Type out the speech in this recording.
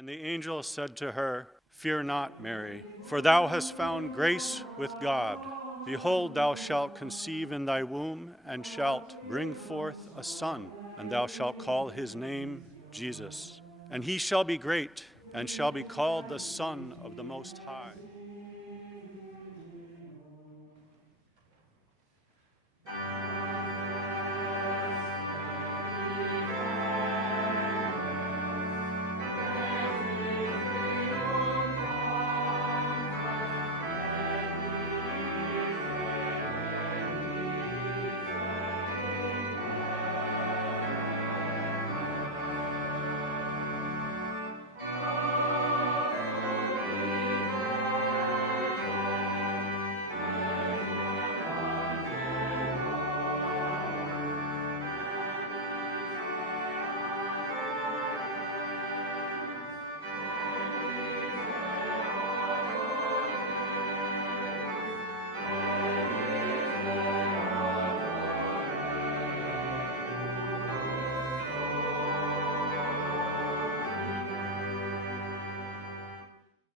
And the angel said to her, Fear not, Mary, for thou hast found grace with God. Behold, thou shalt conceive in thy womb, and shalt bring forth a son, and thou shalt call his name Jesus. And he shall be great, and shall be called the Son of the Most High.